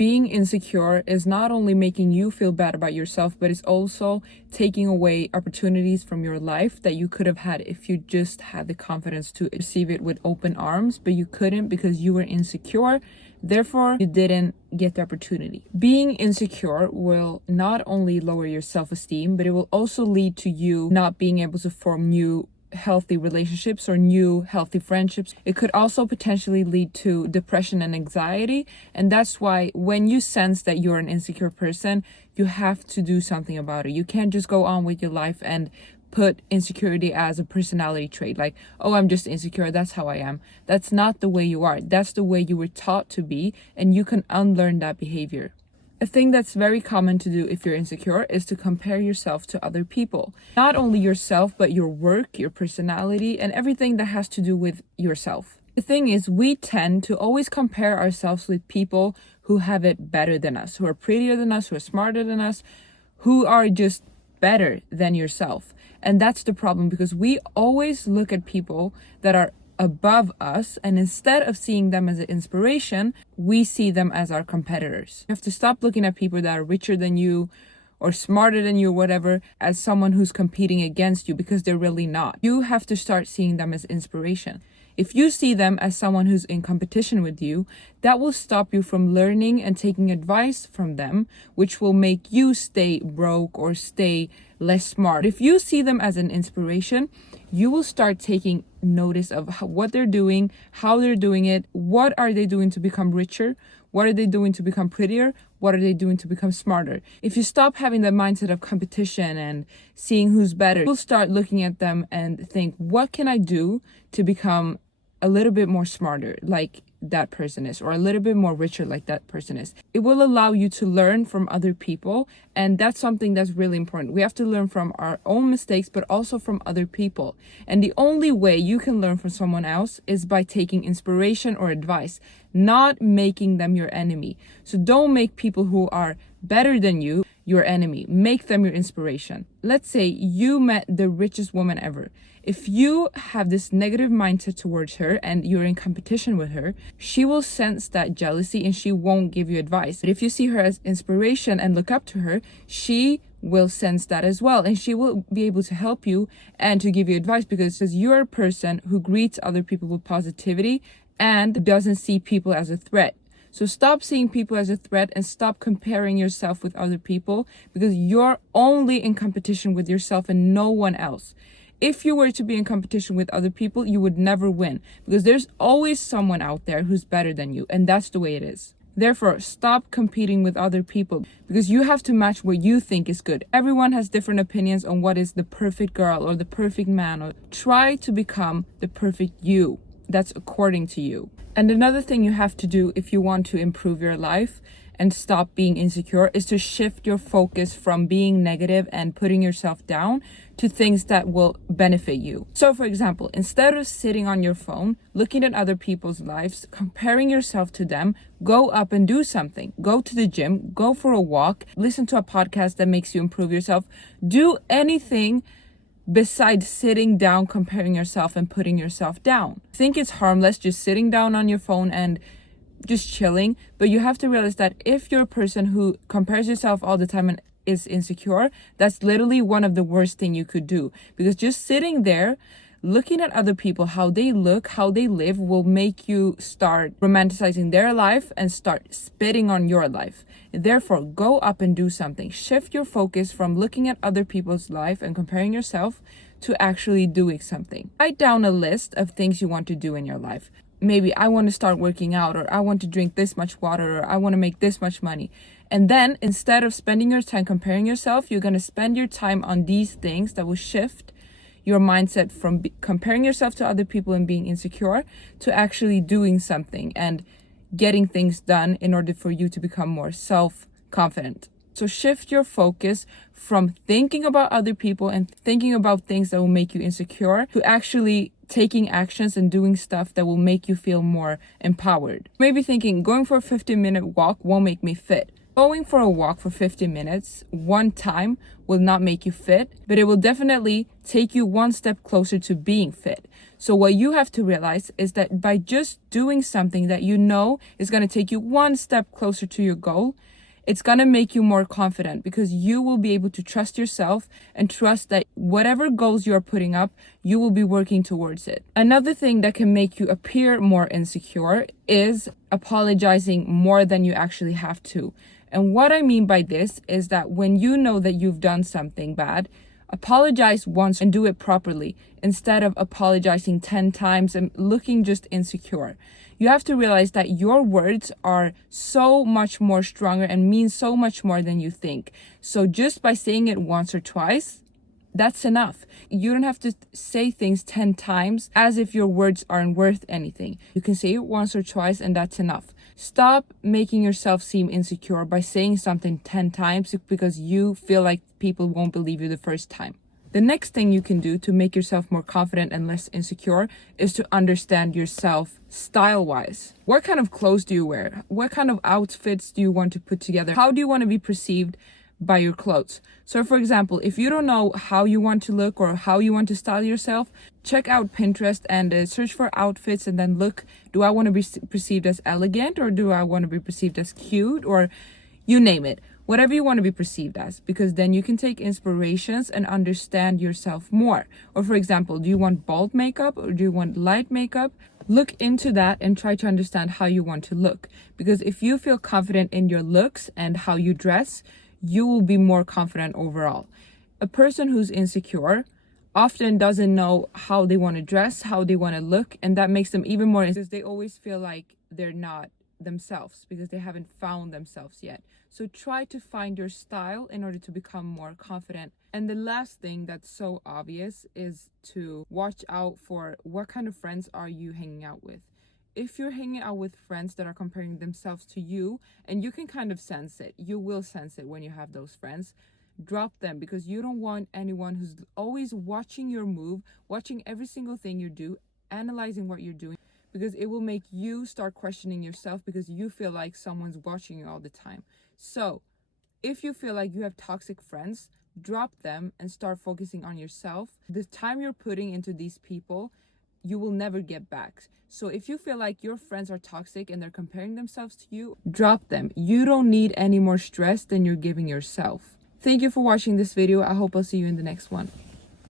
being insecure is not only making you feel bad about yourself, but it's also taking away opportunities from your life that you could have had if you just had the confidence to receive it with open arms, but you couldn't because you were insecure. Therefore, you didn't get the opportunity. Being insecure will not only lower your self-esteem, but it will also lead to you not being able to form new healthy relationships or new healthy friendships. It could also potentially lead to depression and anxiety. And that's why when you sense that you're an insecure person, you have to do something about it. You can't just go on with your life and put insecurity as a personality trait, like, oh, I'm just insecure, that's how I am. That's not the way you are. That's the way you were taught to be, and you can unlearn that behavior. A thing that's very common to do if you're insecure is to compare yourself to other people. Not only yourself, but your work, your personality, and everything that has to do with yourself. The thing is, we tend to always compare ourselves with people who have it better than us, who are prettier than us, who are smarter than us, who are just better than yourself. And that's the problem, because we always look at people that are above us, and instead of seeing them as an inspiration, we see them as our competitors. You have to stop looking at people that are richer than you or smarter than you, whatever, as someone who's competing against you, because they're really not. You have to start seeing them as inspiration. If you see them as someone who's in competition with you, that will stop you from learning and taking advice from them, which will make you stay broke or stay less smart. If you see them as an inspiration, you will start taking notice of what they're doing, how they're doing it, what are they doing to become richer, what are they doing to become prettier, what are they doing to become smarter. If you stop having the mindset of competition and seeing who's better, you'll start looking at them and think, what can I do to become a little bit more smarter like that person is, or a little bit more richer like that person is. It will allow you to learn from other people, and that's something that's really important. We have to learn from our own mistakes, but also from other people. And the only way you can learn from someone else is by taking inspiration or advice, not making them your enemy. So don't make people who are better than you your enemy. Make them your inspiration. Let's say you met the richest woman ever. If you have this negative mindset towards her and you're in competition with her, she will sense that jealousy and she won't give you advice. But if you see her as inspiration and look up to her, she will sense that as well, and she will be able to help you and to give you advice, because you're a person who greets other people with positivity and doesn't see people as a threat. So stop seeing people as a threat and stop comparing yourself with other people, because you're only in competition with yourself and no one else. If you were to be in competition with other people, you would never win, because there's always someone out there who's better than you, and that's the way it is. Therefore, stop competing with other people, because you have to match what you think is good. Everyone has different opinions on what is the perfect girl or the perfect man. Or try to become the perfect you that's according to you. And another thing you have to do if you want to improve your life and stop being insecure is to shift your focus from being negative and putting yourself down to things that will benefit you. So for example, instead of sitting on your phone, looking at other people's lives, comparing yourself to them, go up and do something. Go to the gym, go for a walk, listen to a podcast that makes you improve yourself. Do anything besides sitting down, comparing yourself and putting yourself down. I think it's harmless just sitting down on your phone and just chilling, but you have to realize that if you're a person who compares yourself all the time and is insecure, that's literally one of the worst thing you could do, because just sitting there looking at other people, how they look, how they live, will make you start romanticizing their life and start spitting on your life. Therefore, go up and do something. Shift your focus from looking at other people's life and comparing yourself to actually doing something. Write down a list of things you want to do in your life. Maybe I want to start working out, or I want to drink this much water, or I want to make this much money. And then instead of spending your time comparing yourself, you're going to spend your time on these things that will shift your mindset from comparing yourself to other people and being insecure to actually doing something and getting things done in order for you to become more self-confident. So shift your focus from thinking about other people and thinking about things that will make you insecure to actually taking actions and doing stuff that will make you feel more empowered. Maybe thinking going for a 15-minute walk won't make me fit. Going for a walk for 50 minutes one time will not make you fit, but it will definitely take you one step closer to being fit. So what you have to realize is that by just doing something that you know is going to take you one step closer to your goal, it's going to make you more confident because you will be able to trust yourself and trust that whatever goals you're putting up, you will be working towards it. Another thing that can make you appear more insecure is apologizing more than you actually have to. And what I mean by this is that when you know that you've done something bad, apologize once and do it properly instead of apologizing 10 times and looking just insecure. You have to realize that your words are so much more stronger and mean so much more than you think. So just by saying it once or twice, that's enough. You don't have to say things 10 times as if your words aren't worth anything. You can say it once or twice and that's enough. Stop making yourself seem insecure by saying something 10 times because you feel like people won't believe you the first time. The next thing you can do to make yourself more confident and less insecure is to understand yourself style-wise. What kind of clothes do you wear? What kind of outfits do you want to put together? How do you want to be perceived by your clothes? So for example, if you don't know how you want to look or how you want to style yourself, check out Pinterest and search for outfits and then look, do I want to be perceived as elegant or do I want to be perceived as cute, or you name it, whatever you want to be perceived as, because then you can take inspirations and understand yourself more. Or for example, do you want bold makeup or do you want light makeup? Look into that and try to understand how you want to look, because if you feel confident in your looks and how you dress, you will be more confident overall. A person who's insecure often doesn't know how they want to dress, how they want to look, and that makes them even more because they always feel like they're not themselves because they haven't found themselves yet. So try to find your style in order to become more confident. And the last thing that's so obvious is to watch out for what kind of friends are you hanging out with. If you're hanging out with friends that are comparing themselves to you, and you can kind of sense it, you will sense it when you have those friends, drop them, because you don't want anyone who's always watching your move, watching every single thing you do, analyzing what you're doing, because it will make you start questioning yourself because you feel like someone's watching you all the time. So if you feel like you have toxic friends, drop them and start focusing on yourself. The time you're putting into these people, you will never get back. So if you feel like your friends are toxic and they're comparing themselves to you, drop them. You don't need any more stress than you're giving yourself. Thank you for watching this video. I hope I'll see you in the next one.